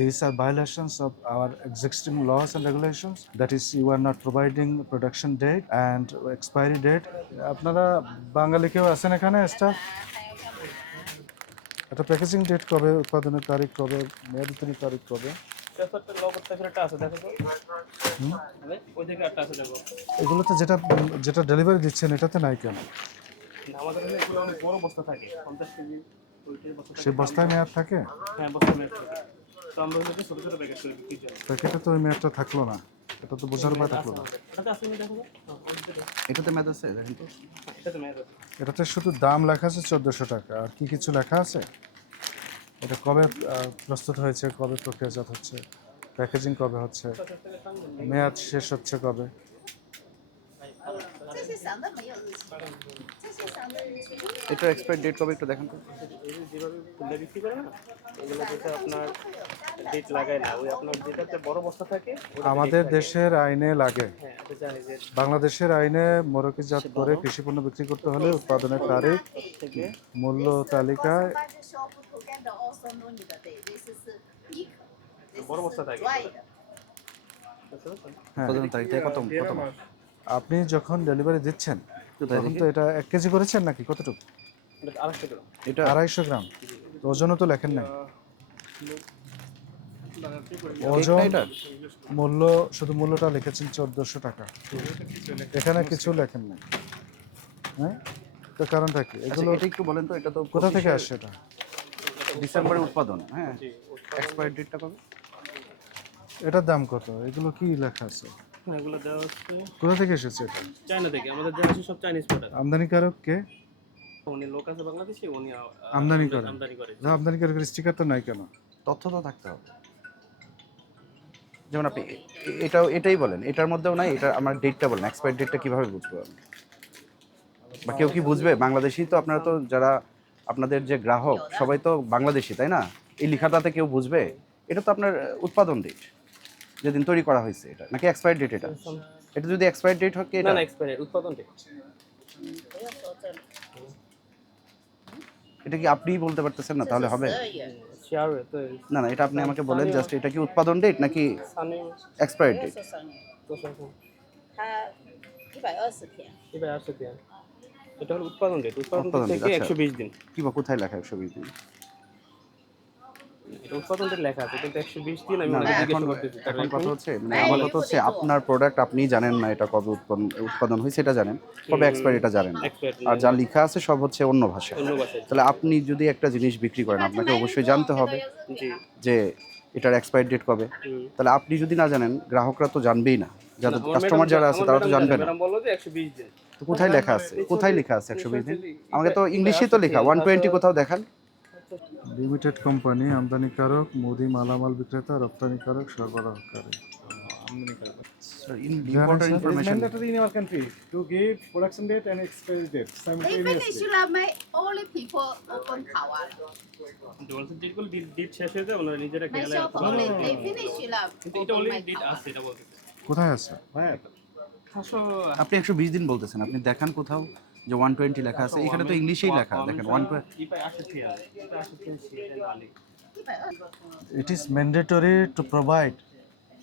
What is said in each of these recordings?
These are violations of our existing laws and regulations. That is, you are not providing production date and expiry date. আপনারা বাঙালি কেউ আছেন এখানে staff? এটা packaging date কবে, উৎপাদনের তারিখ কবে, মেয়াদি তারিখ কবে? এগুলোতে যেটা যেটা ডেলিভারি দিচ্ছেন এটাতে নাই কেন? আমাদের এগুলো অনেক বড় বস্তা থাকে, 50 কেজি সেই বস্তায় মেয়াদ থাকে? হ্যাঁ, বস্তা মেয়াদ থাকে। তো আমরা ওগুলোকে ছোট ছোট প্যাকেট করে বিক্রি করি। প্যাকেটে তো ওই মেয়াদটা থাকলো না, এটা তো বোঝার উপায় থাকলো না। এটাতে মেয়াদ আছে দেখেন তো। এটাতে মেয়াদ আছে। এটাতে শুধু দাম লেখা আছে 1400 টাকা, আর কি কিছু লেখা আছে? এটা কবে প্রস্তুত হয়েছে, কবে প্রক্রিয়াজাত হচ্ছে, প্যাকেজিং কবে হচ্ছে, মেয়াদ শেষ হচ্ছে কবে? এটার এক্সপায়ার ডেট কবে একটু দেখেন তো। যেভাবে খুলে বিক্রি করে না, এগুলো যেটা আপনার ডেট লাগায় না, ওই আপনার যেটাতে বড় বস্তা থাকে আমাদের দেশের আইনে লাগে। হ্যাঁ, এটা জানি যে বাংলাদেশের আইনে মোড়কিজাত করে কৃষিপণ্য বিক্রি করতে হলে উৎপাদনের তারিখ, থেকে মূল্য তালিকায় বড় বস্তা থাকে। হ্যাঁ, উৎপাদনের তারিখ থেকে কত কত মাস? আপনি যখন ডেলিভারি দিচ্ছেন তখন তো এটা 1 কেজি করেছেন নাকি কতটুকু? এটা 250 গ্রাম। এটা 250 গ্রাম। তো ওজনও তো লেখেন নাই। কেক ওজন, না এটা? মূল্য, শুধু মূল্যটা লিখেছেন 1400 টাকা, এখানে কিছু লেখেন নাই। হ্যাঁ, তো কারণটা কি? আচ্ছা, এগুলো এটা একটু বলেন তো। এটা তো কোথা থেকে আসছে এটা? ডিসেম্বরে উৎপাদন। হ্যাঁ, এক্সপায়ার ডেটটা কবে? এটার দাম কত? এগুলো কি লেখা আছে? এগুলো দেওয়া হচ্ছে কোথা থেকে এসেছে এটা? চায়না থেকে। আমাদের দেওয়া হচ্ছে সব চাইনিজ প্রোডাক্ট। আমদানিকারক কে? উনি লোক আছে বাংলাদেশে, উনি আমদানি করে। আমদানি করে। আমদানিকারকের স্টিকার তো নাই কেন? তথ্য তো থাকতে হবে। যেমন আপনি এটাই বলেন, এটার মধ্যেও নাই। এটা আমার ডেটটা বলেন, এক্সপায়ার ডেটটা কিভাবে বুঝবো আমি? বা কেউ কি বুঝবে? বাংলাদেশি তো আপনারা, তো যারা আপনাদের যে গ্রাহক সবাই তো বাংলাদেশি, তাই না? এই লেখাটাতে কেউ বুঝবে? এটা তো আপনার উৎপাদন ডেট, যেদিন তৈরি করা হয়েছে, এটা নাকি এক্সপায়ার ডেট? এটা যদি এক্সপায়ার ডেট হয় কি না এটা? না, এক্সপায়ার উৎপাদন ডেট। এটা কি আপনিই বলতে পারতেছেন না? তাহলে হবে শেয়ার তো না। না, এটা আপনি আমাকে বলেন জাস্ট, এটা কি উৎপাদন ডেট নাকি সানি এক্সপায়ার ডেট? 多少钱？它120天。 এবার আসছে কি? এটা হলো উৎপাদন ডেট। উৎপাদন উৎপাদন থেকে date, আচ্ছা। 120 দিন। কি বা কোথায় লেখা 120 দিন? এটা উৎপাদন ডেট লেখা আছে, কিন্তু 120 দিন আমি না, ওনাকে জিজ্ঞেস এখন করতেছি। এখন কথা হচ্ছে, মানে আমার কথা হচ্ছে, আপনার প্রোডাক্ট আপনি জানেন না এটা কবে উৎপাদন হয়েছে, এটা জানেন, কবে এক্সপায়ারি এটা জানেন না। আর যা লেখা আছে সব হচ্ছে অন্য ভাষায়। অন্য ভাষায়। তাহলে আপনি যদি একটা জিনিস বিক্রি করেন, আপনাকে অবশ্যই জানতে হবে জি। যে এটার এক্সপায়ারি ডেট কবে। তাহলে আপনি যদি না জানেন, গ্রাহকরা তো জানবেই না, যাদের কাস্টমার যারা আছে তারা তো জানবে না। ম্যাডাম বললো যে 120 দিন। তো কোথায় লেখা আছে? কোথায় লেখা আছে 120 দিন? আমাকে তো ইংলিশেই তো লেখা 120 কোথাও দেখান। লিমিটেড কোম্পানি, আমদানিকারক, মুদি মালামাল বিক্রেতা, রপ্তানিকারক, সরবরাহকারী। Importer sir. Information. mandatory in our country to give production date and expiry date Even simultaneously. if you love my only people open Taiwan. ডেটগুলো ডেট শেষ হয়ে যায়, ওনারা নিজেরা My খেয়ালে shop only they finish you love কিন্তু এটা open already my date Taiwan. আছে, এটা বলতে। কোথায় আছে? Where? 500 আপনি 120 দিন বলতেছেন, আপনি দেখান কোথাও যে 120 লেখা আছে। এখানে তো ইংলিশেই লেখা, দেখেন 120। ইপাই 80 রিয়াল। ইপাই 80 রিয়াল। It is mandatory to provide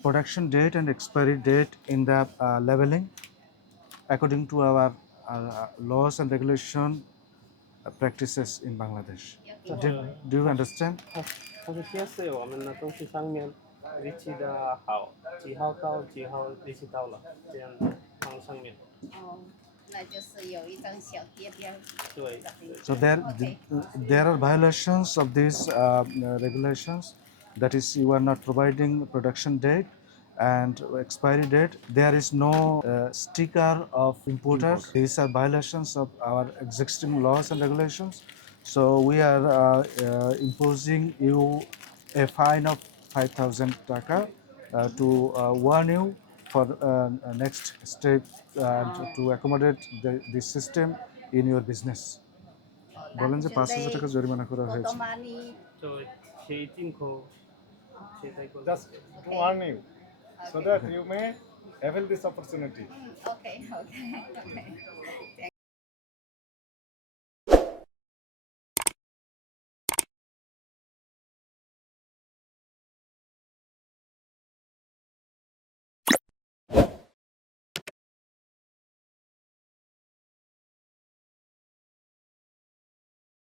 production date and expiry date in the labeling according to our laws and regulation practices in Bangladesh. Do you understand? 他是天色我们的东西上面日期的好，几号到几号日期到了，这样放上面。哦，那就是有一张小贴标。对。 So there are violations of these regulations. That is, you are not providing production date and expiry date. There is no sticker of importers. These are violations of our existing laws and regulations. So we are imposing you a fine of 5,000 taka to warn you for next step to accommodate this system in your business. বলেন যে 5,000 টাকা জরিমানা করা হয়েছে। money. 就谁进口，谁在国内。 Just to warn you so that you may avail this opportunity. Okay, okay, okay.